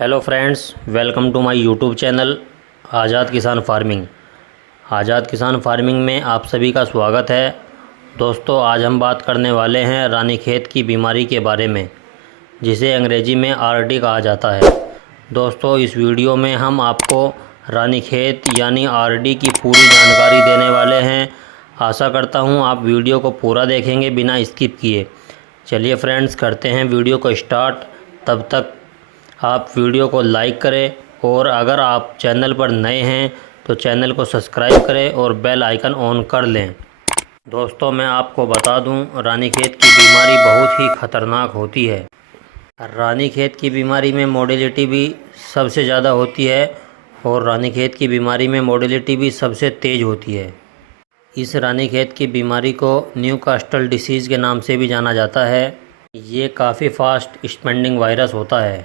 Hello friends, welcome to my YouTube channel Azad Kisan farming. Azad Kisan farming में आप सभी का स्वागत है। दोस्तों, आज हम बात करने वाले हैं रानीखेत की बीमारी के बारे में, जिसे अंग्रेजी में आरडी कहा जाता है। दोस्तों, इस वीडियो में हम आपको रानीखेत यानी आरडी की पूरी जानकारी देने वाले हैं। आशा करता हूं आप वीडियो को पूरा देखेंगे बिना स्किप किए। चलिए फ्रेंड्स, करते हैं वीडियो को स्टार्ट। तब तक आप वीडियो को लाइक करें और अगर आप चैनल पर नए हैं तो चैनल को सब्सक्राइब करें और बेल आइकन ऑन कर लें। दोस्तों, मैं आपको बता दूं, रानीखेत की बीमारी बहुत ही ख़तरनाक होती है। रानीखेत की बीमारी में मोर्टेलिटी भी सबसे ज़्यादा होती है और रानीखेत की बीमारी में मोर्टेलिटी भी सबसे तेज़ होती है। इस रानीखेत की बीमारी को न्यूकास्टल डिसीज़ के नाम से भी जाना जाता है। ये काफ़ी फास्ट स्प्रेडिंग वायरस होता है,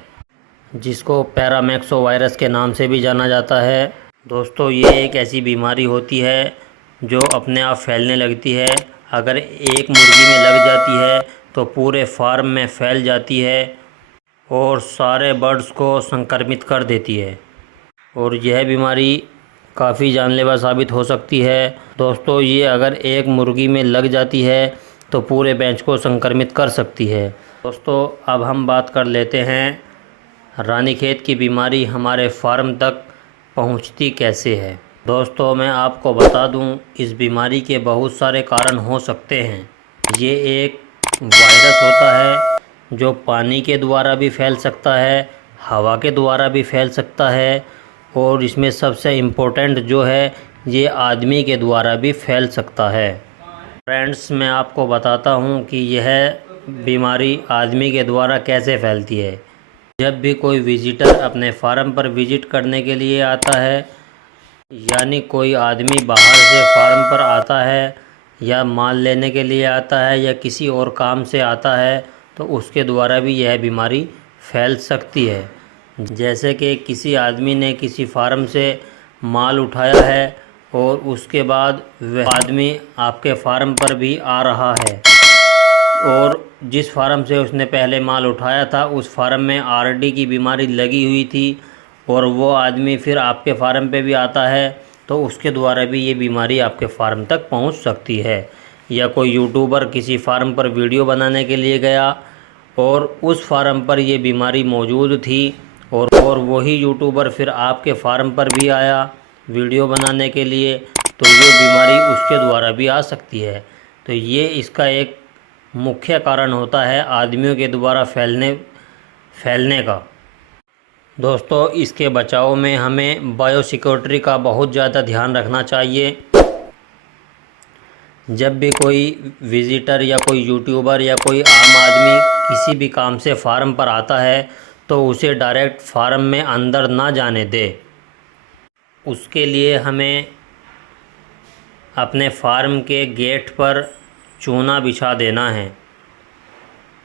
जिसको पैरामैक्सो वायरस के नाम से भी जाना जाता है। दोस्तों, ये एक ऐसी बीमारी होती है जो अपने आप फैलने लगती है। अगर एक मुर्गी में लग जाती है तो पूरे फार्म में फैल जाती है और सारे बर्ड्स को संक्रमित कर देती है और यह बीमारी काफ़ी जानलेवा साबित हो सकती है। दोस्तों, ये अगर एक मुर्गी में लग जाती है तो पूरे बैच को संक्रमित कर सकती है। दोस्तों, अब हम बात कर लेते हैं रानीखेत की बीमारी हमारे फार्म तक पहुंचती कैसे है। दोस्तों, मैं आपको बता दूं, इस बीमारी के बहुत सारे कारण हो सकते हैं। ये एक वायरस होता है जो पानी के द्वारा भी फैल सकता है, हवा के द्वारा भी फैल सकता है और इसमें सबसे इम्पोर्टेंट जो है, ये आदमी के द्वारा भी फैल सकता है। फ्रेंड्स, मैं आपको बताता हूँ कि यह बीमारी आदमी के द्वारा कैसे फैलती है। जब भी कोई विजिटर अपने फार्म पर विजिट करने के लिए आता है, यानी कोई आदमी बाहर से फार्म पर आता है या माल लेने के लिए आता है या किसी और काम से आता है, तो उसके द्वारा भी यह बीमारी फैल सकती है। जैसे कि किसी आदमी ने किसी फार्म से माल उठाया है और उसके बाद वह आदमी आपके फार्म पर भी आ रहा है और जिस फार्म से उसने पहले माल उठाया था उस फार्म में आरडी की बीमारी लगी हुई थी और वो आदमी फिर आपके फार्म पे भी आता है, तो उसके द्वारा भी ये बीमारी आपके फार्म तक पहुंच सकती है। या कोई यूट्यूबर किसी फार्म पर वीडियो बनाने के लिए गया और उस फार्म पर ये बीमारी मौजूद थी और वही यूट्यूबर फिर आपके फार्म पर भी आया वीडियो बनाने के लिए, तो ये बीमारी उसके द्वारा भी आ सकती है। तो ये इसका एक मुख्य कारण होता है आदमियों के द्वारा फैलने का। दोस्तों, इसके बचाव में हमें बायोसिक्योरिटी का बहुत ज़्यादा ध्यान रखना चाहिए। जब भी कोई विजिटर या कोई यूट्यूबर या कोई आम आदमी किसी भी काम से फार्म पर आता है तो उसे डायरेक्ट फार्म में अंदर ना जाने दे। उसके लिए हमें अपने फार्म के गेट पर चूना बिछा देना है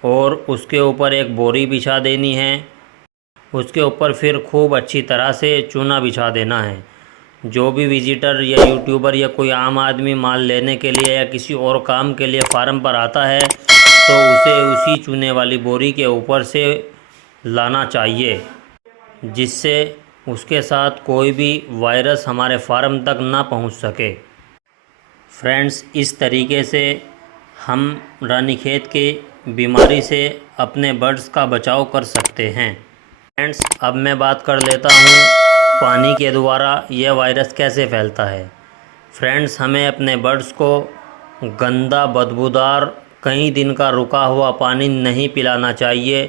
और उसके ऊपर एक बोरी बिछा देनी है। उसके ऊपर फिर खूब अच्छी तरह से चूना बिछा देना है। जो भी विजिटर या यूट्यूबर या कोई आम आदमी माल लेने के लिए या किसी और काम के लिए फार्म पर आता है तो उसे उसी चूने वाली बोरी के ऊपर से लाना चाहिए, जिससे उसके साथ कोई भी वायरस हमारे फार्म तक ना पहुंच सके। फ्रेंड्स, इस तरीके से हम रानीखेत की बीमारी से अपने बर्ड्स का बचाव कर सकते हैं। फ्रेंड्स, अब मैं बात कर लेता हूँ पानी के द्वारा यह वायरस कैसे फैलता है। फ्रेंड्स, हमें अपने बर्ड्स को गंदा, बदबूदार, कई दिन का रुका हुआ पानी नहीं पिलाना चाहिए,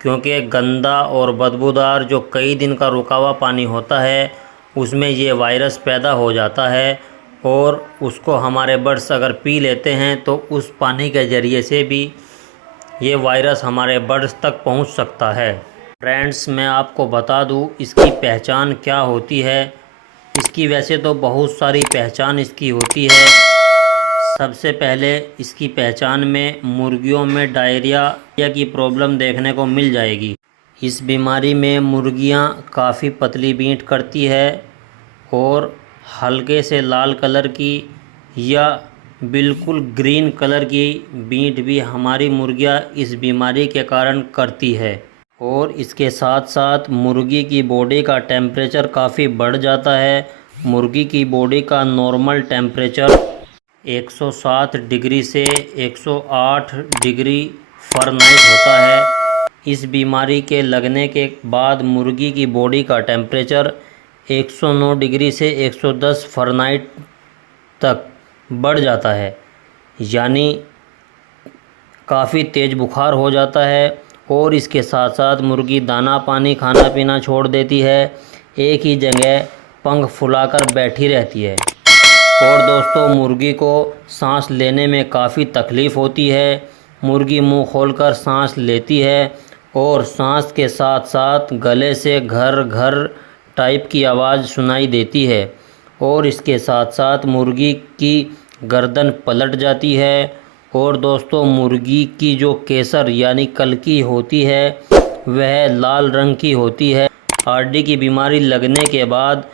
क्योंकि गंदा और बदबूदार जो कई दिन का रुका हुआ पानी होता है उसमें ये वायरस पैदा हो जाता है और उसको हमारे बर्ड्स अगर पी लेते हैं तो उस पानी के ज़रिए से भी ये वायरस हमारे बर्ड्स तक पहुंच सकता है। फ्रेंड्स, मैं आपको बता दूं, इसकी पहचान क्या होती है। इसकी वैसे तो बहुत सारी पहचान इसकी होती है। सबसे पहले इसकी पहचान में मुर्गियों में डायरिया की प्रॉब्लम देखने को मिल जाएगी। इस बीमारी में मुर्गियां काफ़ी पतली बींट करती है और हल्के से लाल कलर की या बिल्कुल ग्रीन कलर की बींट भी हमारी मुर्गियां इस बीमारी के कारण करती है। और इसके साथ साथ मुर्गी की बॉडी का टेम्परेचर काफ़ी बढ़ जाता है। मुर्गी की बॉडी का नॉर्मल टेम्परेचर 107 डिग्री से 108 डिग्री फ़ारेनहाइट होता है। इस बीमारी के लगने के बाद मुर्गी की बॉडी का टेम्परेचर 109 डिग्री से 110 फ़ारेनहाइट तक बढ़ जाता है, यानी काफ़ी तेज़ बुखार हो जाता है। और इसके साथ साथ मुर्गी दाना पानी खाना पीना छोड़ देती है, एक ही जगह पंख फुलाकर बैठी रहती है। और दोस्तों, मुर्गी को सांस लेने में काफ़ी तकलीफ़ होती है। मुर्गी मुंह खोलकर सांस लेती है और सांस के साथ साथ गले से घर घर टाइप की आवाज़ सुनाई देती है। और इसके साथ साथ मुर्गी की गर्दन पलट जाती है। और दोस्तों, मुर्गी की जो केसर यानी कलकी होती है वह लाल रंग की होती है। आरडी की बीमारी लगने के बाद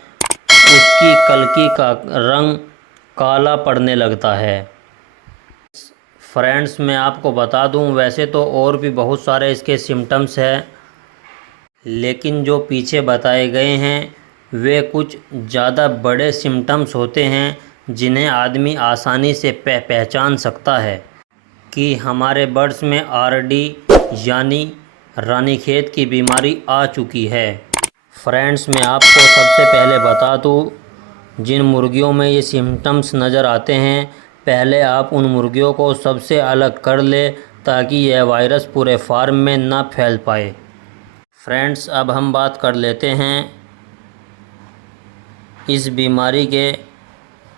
उसकी कलकी का रंग काला पड़ने लगता है। फ्रेंड्स, मैं आपको बता दूं, वैसे तो और भी बहुत सारे इसके सिम्टम्स हैं, लेकिन जो पीछे बताए गए हैं वे कुछ ज़्यादा बड़े सिम्टम्स होते हैं जिन्हें आदमी आसानी से पहचान सकता है कि हमारे बर्ड्स में आरडी यानी रानीखेत की बीमारी आ चुकी है। फ्रेंड्स, मैं आपको सबसे पहले बता दूं, जिन मुर्गियों में ये सिम्टम्स नज़र आते हैं, पहले आप उन मुर्गियों को सबसे अलग कर लें ताकि यह वायरस पूरे फार्म में ना फैल पाए। फ्रेंड्स, अब हम बात कर लेते हैं इस बीमारी के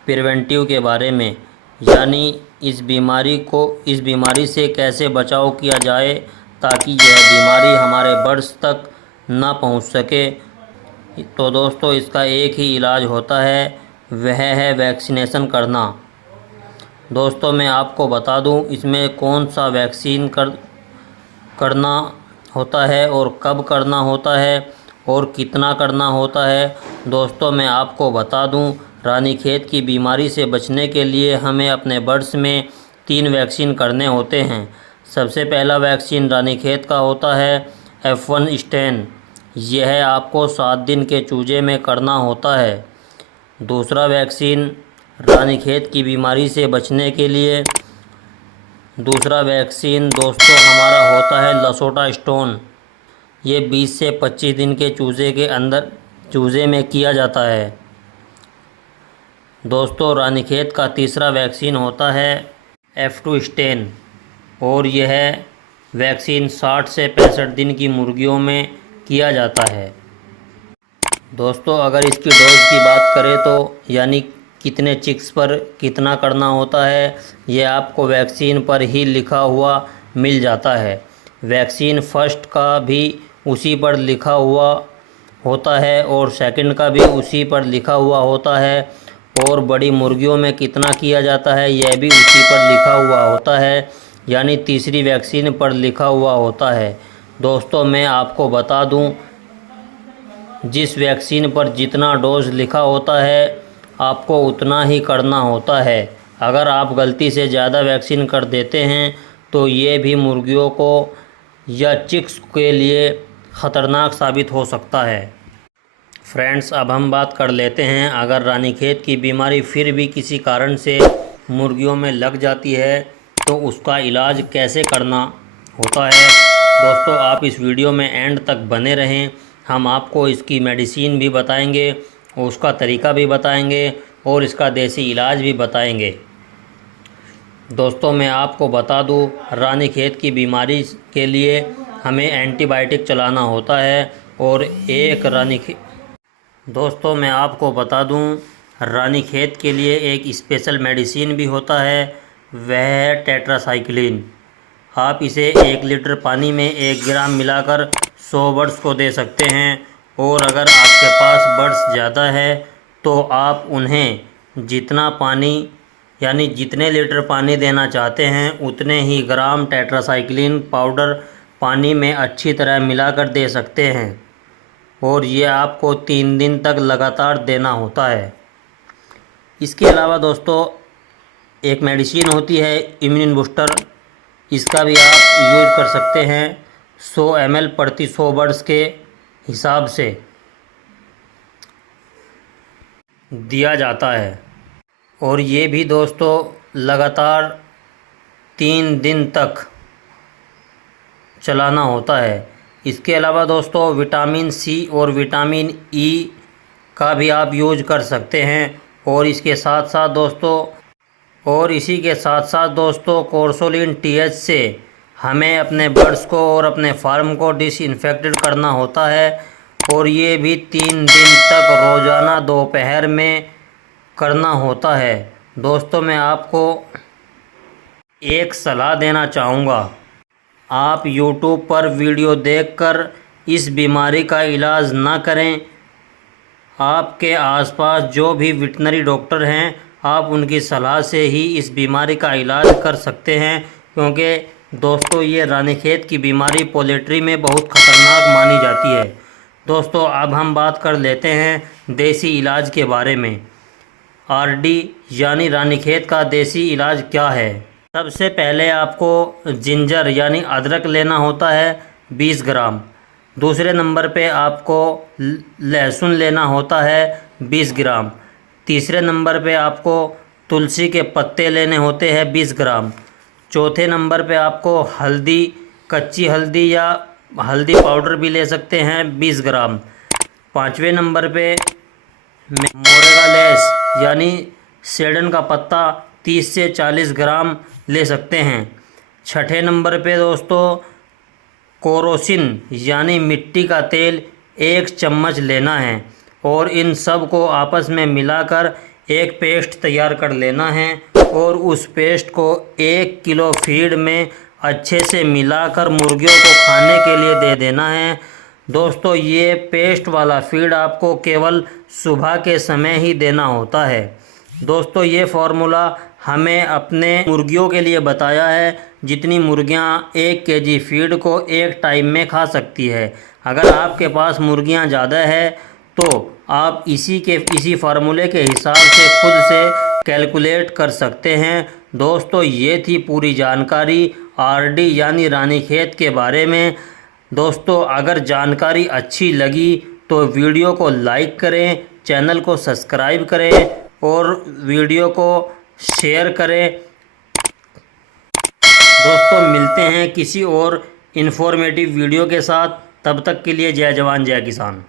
प्रिवेंटिव के बारे में, यानी इस बीमारी से कैसे बचाव किया जाए ताकि यह बीमारी हमारे बर्ड्स तक ना पहुंच सके। तो दोस्तों, इसका एक ही इलाज होता है, वह है वैक्सीनेशन करना। दोस्तों, मैं आपको बता दूं इसमें कौन सा वैक्सीन करना होता है और कब करना होता है और कितना करना होता है। दोस्तों, मैं आपको बता दूं, रानीखेत की बीमारी से बचने के लिए हमें अपने बर्ड्स में 3 वैक्सीन करने होते हैं। सबसे पहला वैक्सीन रानीखेत का होता है F1 स्ट्रेन, यह आपको 7 दिन के चूजे में करना होता है। दूसरा वैक्सीन रानीखेत की बीमारी से बचने के लिए दूसरा वैक्सीन दोस्तों हमारा होता है लसोटा स्टोन, ये 20 से 25 दिन के चूजे में किया जाता है। दोस्तों, रानीखेत का तीसरा वैक्सीन होता है F2 स्टेन, और यह वैक्सीन 60 से 65 दिन की मुर्गियों में किया जाता है। दोस्तों, अगर इसकी डोज की बात करें तो यानी कितने चिक्स पर कितना करना होता है, यह आपको वैक्सीन पर ही लिखा हुआ मिल जाता है। वैक्सीन फर्स्ट का भी उसी पर लिखा हुआ होता है और सेकंड का भी उसी पर लिखा हुआ होता है, और बड़ी मुर्गियों में कितना किया जाता है यह भी उसी पर लिखा हुआ होता है, यानी तीसरी वैक्सीन पर लिखा हुआ होता है। दोस्तों, मैं आपको बता दूं, जिस वैक्सीन पर जितना डोज लिखा होता है आपको उतना ही करना होता है। अगर आप गलती से ज़्यादा वैक्सीन कर देते हैं तो ये भी मुर्गियों को या चिक्स के लिए ख़तरनाक साबित हो सकता है। फ्रेंड्स, अब हम बात कर लेते हैं, अगर रानीखेत की बीमारी फिर भी किसी कारण से मुर्गियों में लग जाती है तो उसका इलाज कैसे करना होता है। दोस्तों, आप इस वीडियो में एंड तक बने रहें, हम आपको इसकी मेडिसिन भी बताएंगे, उसका तरीका भी बताएंगे और इसका देसी इलाज भी बताएंगे। दोस्तों, मैं आपको बता दूं, रानीखेत की बीमारी के लिए हमें एंटीबायोटिक चलाना होता है और दोस्तों, मैं आपको बता दूं, रानीखेत के लिए एक स्पेशल मेडिसिन भी होता है, वह है टेट्रासाइक्लिन। आप इसे 1 लीटर पानी में 1 ग्राम मिलाकर 100 बर्ड्स को दे सकते हैं, और अगर आपके पास बर्ड्स ज़्यादा है तो आप उन्हें जितना पानी यानी जितने लीटर पानी देना चाहते हैं उतने ही ग्राम टेट्रासाइक्लिन पाउडर पानी में अच्छी तरह मिलाकर दे सकते हैं, और ये आपको 3 दिन तक लगातार देना होता है। इसके अलावा दोस्तों, एक मेडिसिन होती है इम्यून बूस्टर, इसका भी आप यूज़ कर सकते हैं। 100 ml प्रति 100 बर्ड्स के हिसाब से दिया जाता है। और ये भी दोस्तों लगातार 3 दिन तक चलाना होता है। इसके अलावा दोस्तों विटामिन सी और विटामिन ई का भी आप यूज कर सकते हैं। और इसके साथ साथ दोस्तों कोर्सोलिन टीएच से हमें अपने बर्ड्स को और अपने फार्म को डिसइंफेक्टेड करना होता है। और ये भी 3 दिन तक रोज़ाना दोपहर में करना होता है। दोस्तों मैं आपको एक सलाह देना चाहूँगा, आप YouTube पर वीडियो देखकर इस बीमारी का इलाज ना करें। आपके आसपास जो भी वेटनरी डॉक्टर हैं, आप उनकी सलाह से ही इस बीमारी का इलाज कर सकते हैं। क्योंकि दोस्तों ये रानीखेत की बीमारी पोल्ट्री में बहुत ख़तरनाक मानी जाती है। दोस्तों अब हम बात कर लेते हैं देसी इलाज के बारे में। आरडी यानी रानीखेत का देसी इलाज क्या है। सबसे पहले आपको जिंजर यानी अदरक लेना होता है 20 ग्राम। दूसरे नंबर पे आपको लहसुन लेना होता है 20 ग्राम। तीसरे नंबर पे आपको तुलसी के पत्ते लेने होते हैं 20 ग्राम। चौथे नंबर पे आपको हल्दी, कच्ची हल्दी या हल्दी पाउडर भी ले सकते हैं 20 ग्राम। पाँचवें नंबर पे मोरेगा लेस यानी सेडन का पत्ता 30 से 40 ग्राम ले सकते हैं। छठे नंबर पे दोस्तों कोरोसिन यानी मिट्टी का तेल 1 चम्मच लेना है। और इन सब को आपस में मिलाकर एक पेस्ट तैयार कर लेना है। और उस पेस्ट को 1 किलो फीड में अच्छे से मिलाकर मुर्गियों को खाने के लिए दे देना है। दोस्तों ये पेस्ट वाला फीड आपको केवल सुबह के समय ही देना होता है। दोस्तों ये फार्मूला हमें अपने मुर्गियों के लिए बताया है, जितनी मुर्गियां 1 केजी फीड को एक टाइम में खा सकती है। अगर आपके पास मुर्गियां ज़्यादा है तो आप इसी फार्मूले के हिसाब से खुद से कैलकुलेट कर सकते हैं। दोस्तों ये थी पूरी जानकारी आरडी यानी रानीखेत के बारे में। दोस्तों अगर जानकारी अच्छी लगी तो वीडियो को लाइक करें, चैनल को सब्सक्राइब करें और वीडियो को शेयर करें। दोस्तों मिलते हैं किसी और इन्फॉर्मेटिव वीडियो के साथ। तब तक के लिए जय जवान जय किसान।